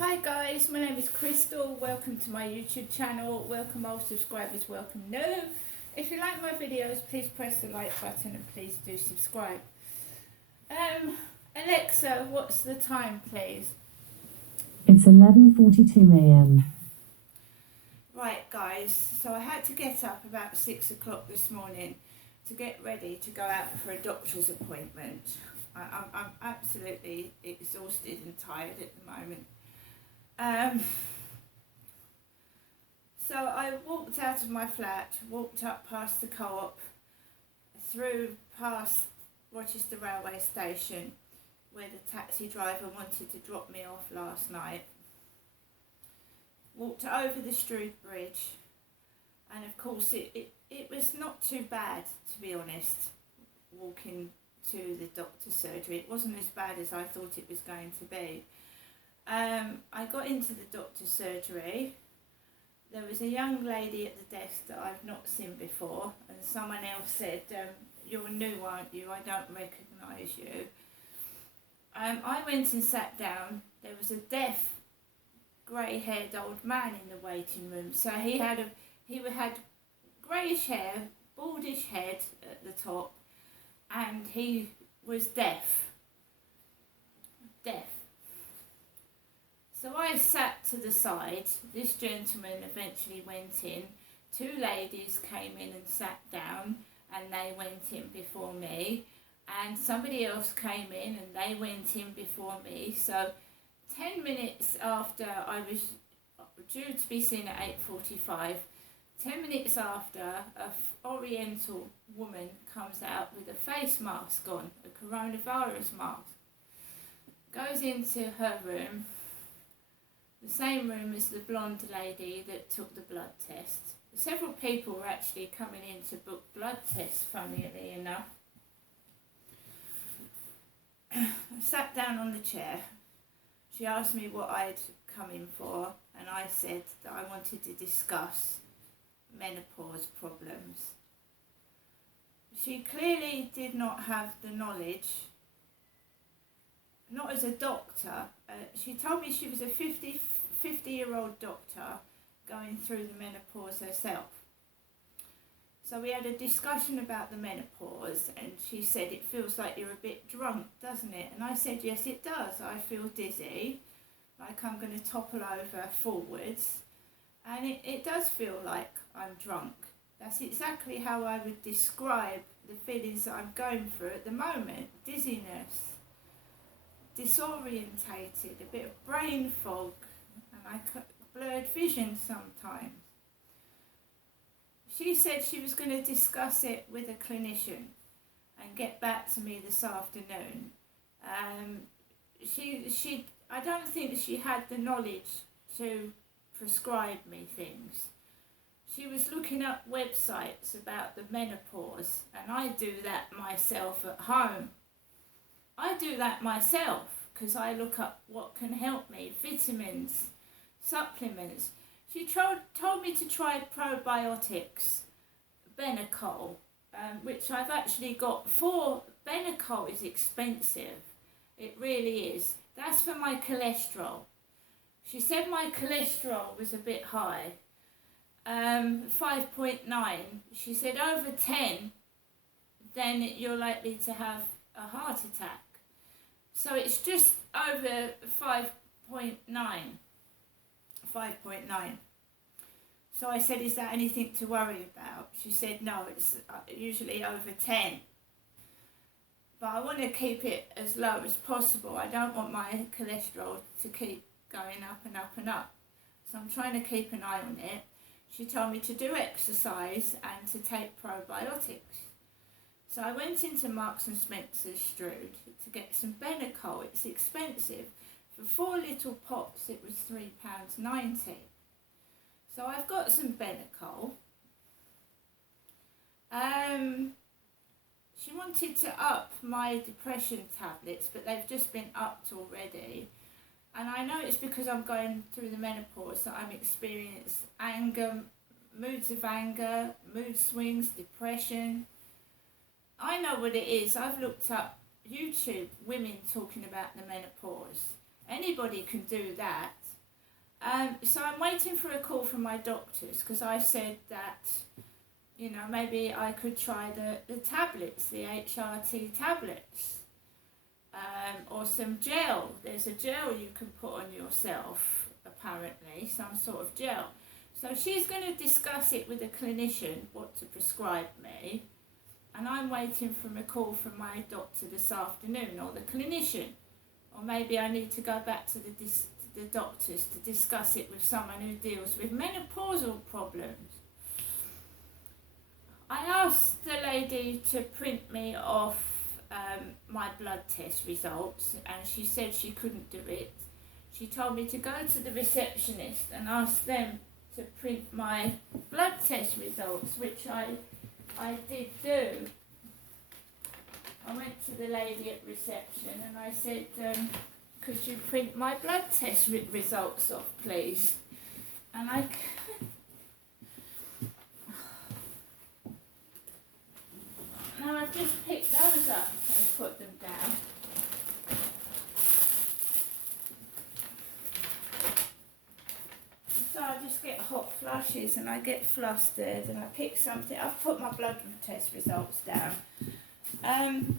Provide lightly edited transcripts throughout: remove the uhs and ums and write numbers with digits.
Hi guys, my name is Crystal. Welcome to my YouTube channel. Welcome old subscribers, welcome new. If you like my videos, please press the like button and please do subscribe. Alexa, what's the time please? It's 11:42 a.m. Right guys, so I had to get up about 6 o'clock this morning to get ready to go out for a doctor's appointment. I'm absolutely exhausted and tired at the moment. So I walked out of my flat, walked up past the co-op, through past Rochester railway station where the taxi driver wanted to drop me off last night, walked over the Strood Bridge, and of course it was not too bad, to be honest, walking to the doctor's surgery. It wasn't as bad as I thought it was going to be. I got into the doctor's surgery. There was a young lady at the desk that I've not seen before, and someone else said, "You're new, aren't you? I don't recognise you." I went and sat down. There was a deaf, grey-haired old man in the waiting room. So he had greyish hair, baldish head at the top, and he was deaf. So I sat to the side. This gentleman eventually went in. Two ladies came in and sat down, and they went in before me. And somebody else came in and they went in before me. So 10 minutes after I was due to be seen at 8:45, 10 minutes after, a oriental woman comes out with a face mask on, a coronavirus mask, goes into her room, the same room as the blonde lady that took the blood test. Several people were actually coming in to book blood tests, funnily enough. I sat down on the chair. She asked me what I'd come in for, and I said that I wanted to discuss menopause problems. She clearly did not have the knowledge, not as a doctor. She told me she was a 50-year-old doctor going through the menopause herself. So we had a discussion about the menopause, and she said, "It feels like you're a bit drunk, doesn't it?" And I said, "Yes, it does. I feel dizzy, like I'm going to topple over forwards, and it does feel like I'm drunk." That's exactly how I would describe the feelings that I'm going through at the moment. Dizziness, disorientated, a bit of brain fog, and blurred vision sometimes. She said she was going to discuss it with a clinician and get back to me this afternoon. I don't think she had the knowledge to prescribe me things. She was looking up websites about the menopause, and I do that myself at home. I do that myself because I look up what can help me, vitamins, supplements. She told me to try probiotics, benecol, which I've actually got 4. Benecol is expensive. It really is. That's for my cholesterol. She said my cholesterol was a bit high, 5.9. She said over 10, then you're likely to have a heart attack. So it's just over 5.9. So I said, "Is that anything to worry about?" She said, "No, it's usually over 10. But I want to keep it as low as possible. I don't want my cholesterol to keep going up and up and up. So I'm trying to keep an eye on it." She told me to do exercise and to take probiotics. So I went into Marks and Spencer's Strood to get some benecol. It's expensive. For 4 little pots, it was £3.90. So I've got some benecol. She wanted to up my depression tablets, but they've just been upped already. And I know it's because I'm going through the menopause that I'm experiencing anger, moods of anger, mood swings, depression. I know what it is. I've looked up YouTube, women talking about the menopause. Anybody can do that. So I'm waiting for a call from my doctors because I said that, maybe I could try the tablets, the HRT tablets, or some gel. There's a gel you can put on yourself, apparently, some sort of gel. So she's going to discuss it with a clinician, what to prescribe me, and I'm waiting for a call from my doctor this afternoon, or the clinician, or maybe I need to go back to the doctors to discuss it with someone who deals with menopausal problems. I asked the lady to print me off my blood test results, and she said she couldn't do it. She told me to go to the receptionist and ask them to print my blood test results, which I did do. I went to the lady at reception and I said, could you print my blood test results off, please? And now I've just picked those up and put them down. So I just get hot flushes and I get flustered and I pick something. I've put my blood test results down.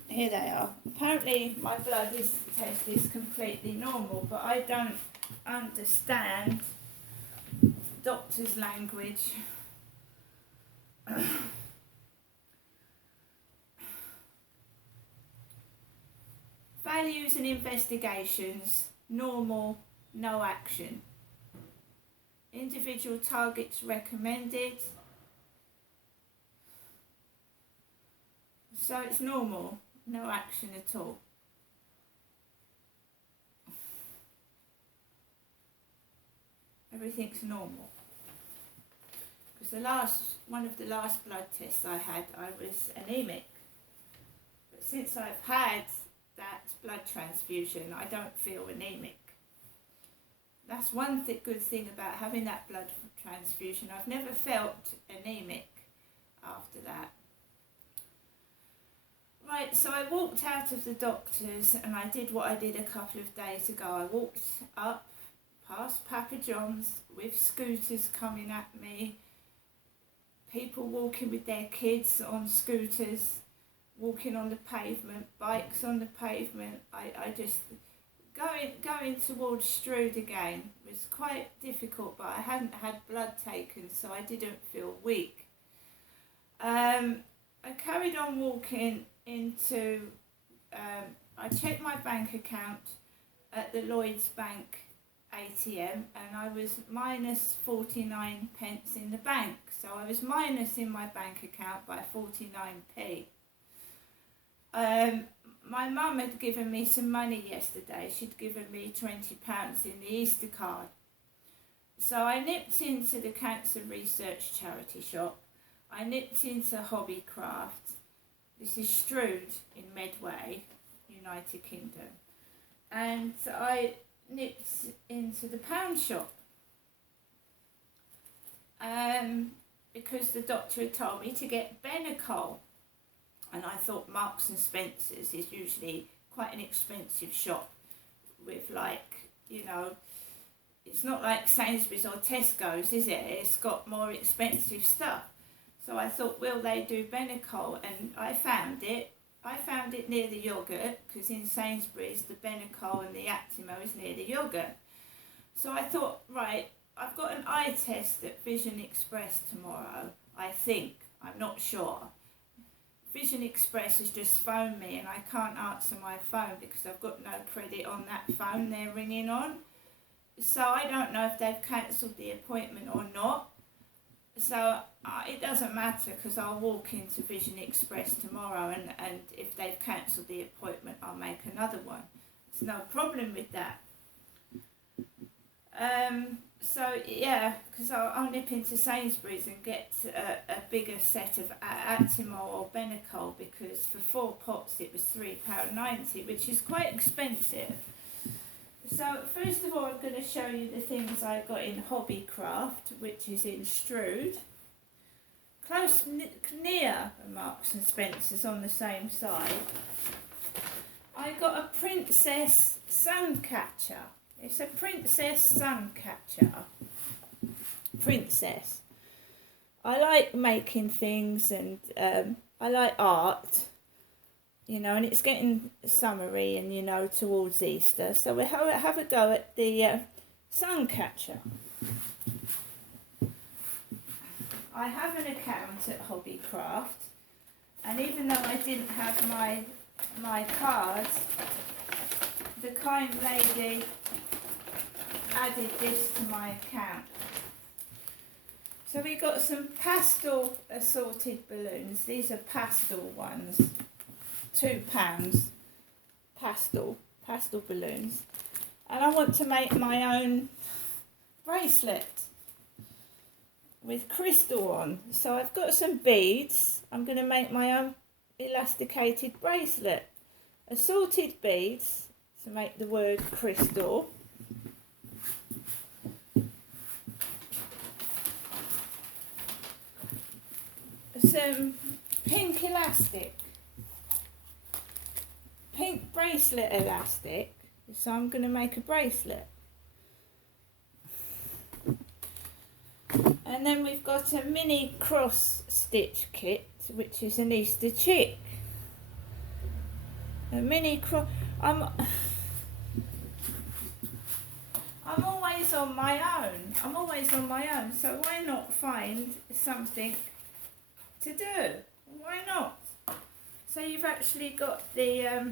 Here they are. Apparently my blood test is completely normal, but I don't understand doctor's language. Values and investigations, normal, no action. Individual targets recommended. So it's normal, no action at all. Everything's normal. Because one of the last blood tests I had, I was anemic. But since I've had that blood transfusion, I don't feel anemic. That's one good thing about having that blood transfusion. I've never felt anemic after that. Right, so I walked out of the doctor's and I did what I did a couple of days ago. I walked up past Papa John's with scooters coming at me, people walking with their kids on scooters, walking on the pavement, bikes on the pavement. I just, going towards Strood again was quite difficult, but I hadn't had blood taken, so I didn't feel weak. I carried on walking into, I checked my bank account at the Lloyds Bank ATM and I was minus 49 pence in the bank. So I was minus in my bank account by 49p. My mum had given me some money yesterday. She'd given me £20 in the Easter card. So I nipped into the Cancer Research charity shop. I nipped into Hobbycraft. This is Strood in Medway, United Kingdom. And I nipped into the pound shop because the doctor had told me to get benecol. And I thought Marks and Spencer's is usually quite an expensive shop with it's not like Sainsbury's or Tesco's, is it? It's got more expensive stuff. So I thought, will they do benecol? And I found it. I found it near the yoghurt, because in Sainsbury's the benecol and the Actimo is near the yoghurt. So I thought, right, I've got an eye test at Vision Express tomorrow, I think. I'm not sure. Vision Express has just phoned me and I can't answer my phone because I've got no credit on that phone they're ringing on. So I don't know if they've cancelled the appointment or not. So it doesn't matter because I'll walk into Vision Express tomorrow and if they've cancelled the appointment I'll make another one. There's no problem with that. So yeah, because I'll nip into Sainsbury's and get a bigger set of Actimo or benecol because for 4 pots it was £3.90, which is quite expensive. So first of all I'm going to show you the things I got in Hobbycraft, which is in Strood. Close near Marks and Spencer's on the same side. I got a Princess sun catcher It's a princess sun catcher. Princess. I like making things and I like art, you know, and it's getting summery and, you know, towards Easter. So we'll have a go at the sun catcher. I have an account at Hobbycraft, and even though I didn't have my cards, the kind lady added this to my account. So we got some pastel assorted balloons. These are pastel ones, £2 pastel balloons. And I want to make my own bracelet with crystal on. So I've got some beads. I'm going to make my own elasticated bracelet. Assorted beads to make the word crystal. Some pink elastic, pink bracelet elastic, so I'm going to make a bracelet. And then we've got a mini cross stitch kit, which is an Easter chick. A mini cross. I'm always on my own. So why not find something to do? Why not? So you've actually got the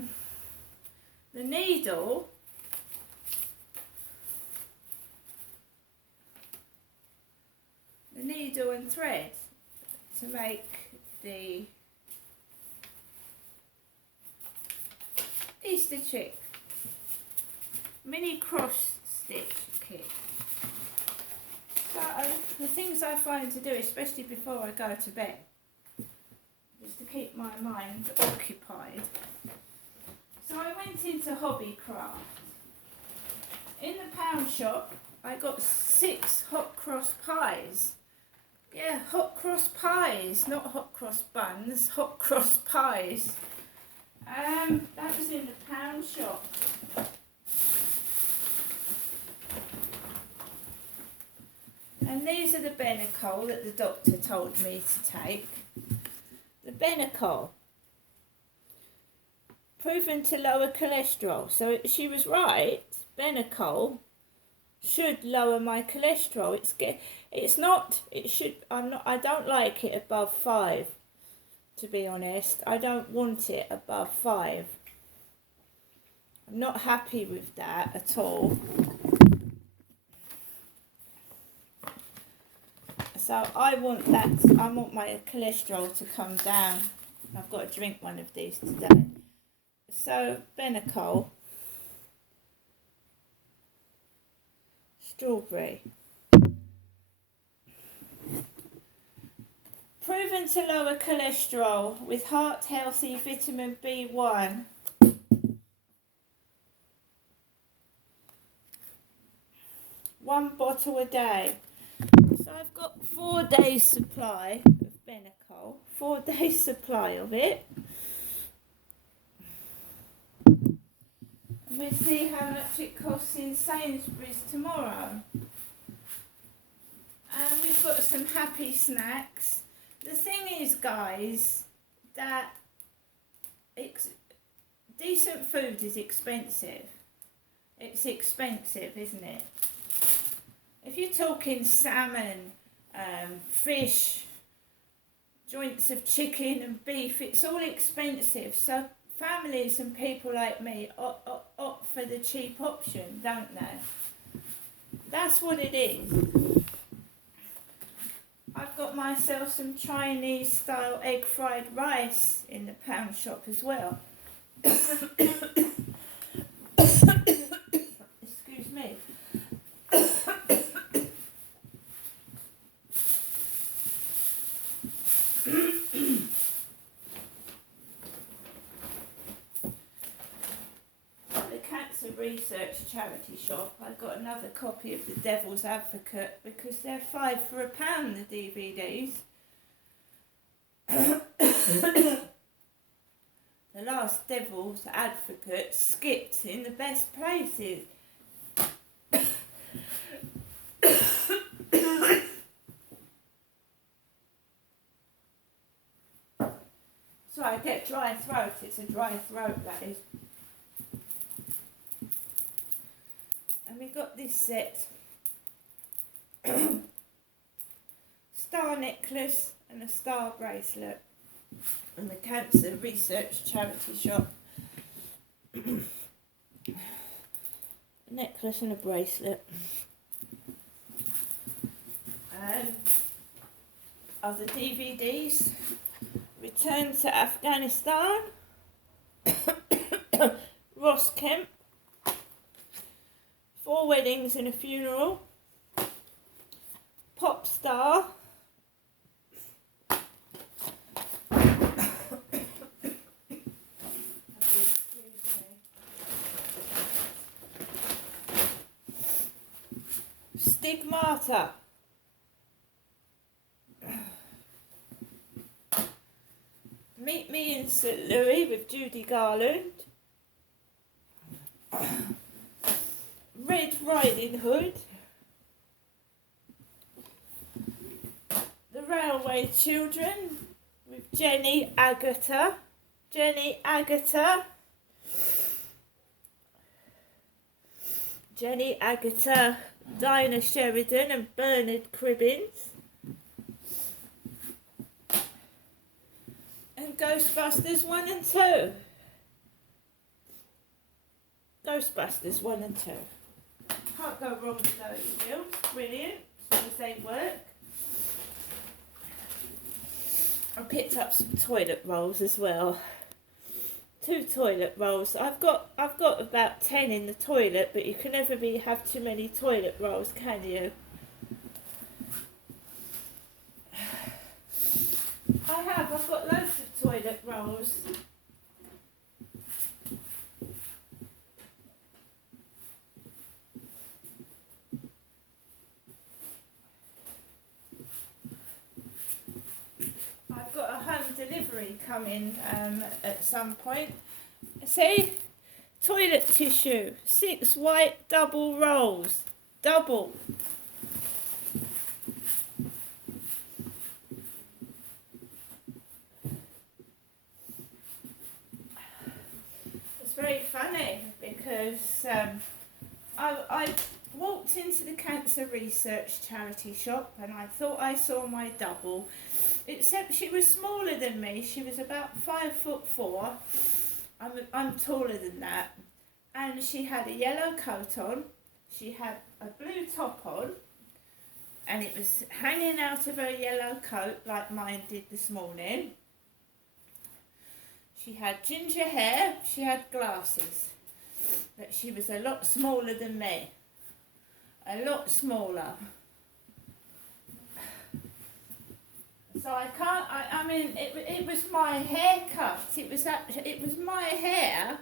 needle, and thread to make the Easter chick mini cross stitch kit. So the things I find to do, especially before I go to bed, just to keep my mind occupied. So I went into Hobbycraft. In the pound shop, I got 6 hot cross pies. Yeah, hot cross pies, not hot cross buns, hot cross pies. That was in the pound shop. And these are the benecol that the doctor told me to take. The benecol, proven to lower cholesterol. So she was right. Benecol should lower my cholesterol. I don't like it above 5, to be honest. I don't want it above 5. I'm not happy with that at all. So I want my cholesterol to come down. I've got to drink one of these today. So benecol, strawberry. Proven to lower cholesterol with heart healthy vitamin B1. One bottle a day. So I've got 4 days supply of benecol, 4 days supply of it. And we'll see how much it costs in Sainsbury's tomorrow. And we've got some happy snacks. The thing is, guys, that decent food is expensive. It's expensive, isn't it? If you're talking salmon, fish, joints of chicken and beef, it's all expensive. So families and people like me opt for the cheap option, don't they? That's what it is. I've got myself some Chinese style egg fried rice in the pound shop as well. Excuse me. Research charity shop, I got another copy of The Devil's Advocate because they're £5 for £1, the DVDs. The last Devil's Advocate skipped in the best places. So I get dry throat. It's a dry throat, that is. And we got this set. Star necklace and a star bracelet. And the Cancer Research Charity Shop. A necklace and a bracelet. Other DVDs. Return to Afghanistan. Ross Kemp. 4 Weddings and a Funeral. Pop Star. Stigmata. Meet Me in St. Louis with Judy Garland. Red Riding Hood. The Railway Children with Jenny Agutter. Jenny Agutter, Dinah Sheridan and Bernard Cribbins. And Ghostbusters 1 and 2. Ghostbusters 1 and 2. Can't go wrong with those films. Brilliant, as long as they work. I picked up some toilet rolls as well. 2 toilet rolls. I've got about 10 in the toilet, but you can never have too many toilet rolls, can you? I've got loads of toilet rolls. I've got a home delivery coming at some point. See? Toilet tissue. 6 white double rolls. Double. It's very funny because I walked into the Cancer Research Charity Shop and I thought I saw my double. Except she was smaller than me. She was about 5'4". I'm taller than that. And she had a yellow coat on. She had a blue top on. And it was hanging out of her yellow coat like mine did this morning. She had ginger hair. She had glasses. But she was a lot smaller than me. A lot smaller. So I mean, it was my haircut. It was my hair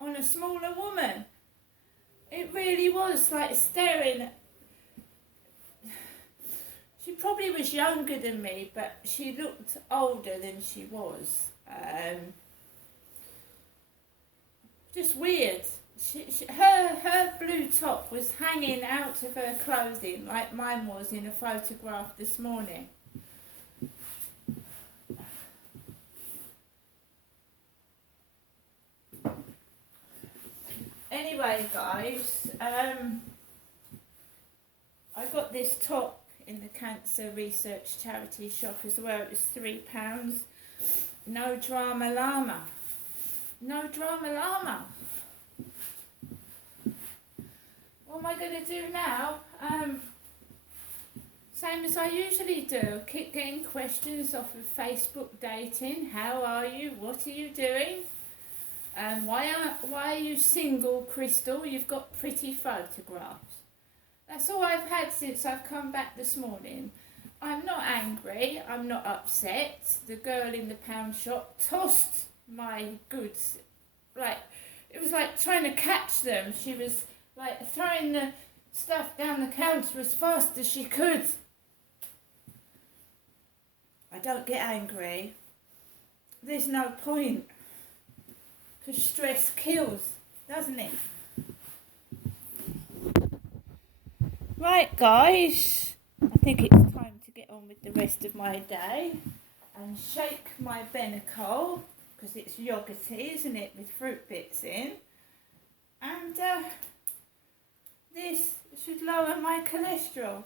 on a smaller woman. It really was like staring. She probably was younger than me, but she looked older than she was. Just weird. Her blue top was hanging out of her clothing like mine was in a photograph this morning. Anyway, guys, I got this top in the Cancer Research Charity Shop as well. It was £3. No drama llama. No drama llama. What am I going to do now? Same as I usually do. Keep getting questions off of Facebook dating. How are you? What are you doing? Why are you single, Crystal? You've got pretty photographs. That's all I've had since I've come back this morning. I'm not angry. I'm not upset. The girl in the pound shop tossed my goods. It was like trying to catch them. She was like throwing the stuff down the counter as fast as she could. I don't get angry. There's no point. Because stress kills, doesn't it? Right, guys, I think it's time to get on with the rest of my day and shake my benecol, because it's yogurty, isn't it, with fruit bits in. And this should lower my cholesterol.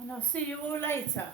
And I'll see you all later.